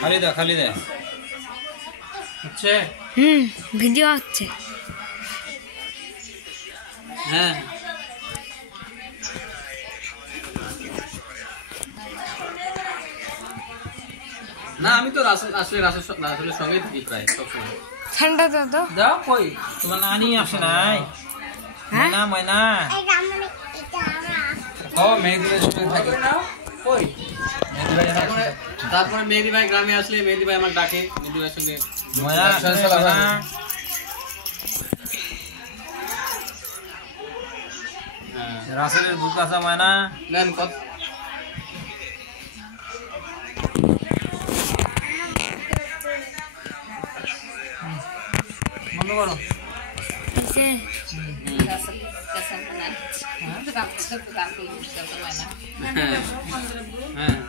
খালি দে হচ্ছে ভিডিও হচ্ছে হ্যাঁ না আমি তো রাসেলের সঙ্গেই থাকি প্রায় সবসময় ঠান্ডা দাও যাও কই তোমার নানি আসে নাই ময়না ময়না ও মেহেদির সঙ্গে থাকে কই তারপরে মেহেদি ভাই গ্রামে আসলে মেহেদি ভাই আমার ডাকে মেহেদি ভাইয়ের সঙ্গে ময়না রাসেলের বুক আসা ময়না নেন কত বন্ধ করো হ্যাঁ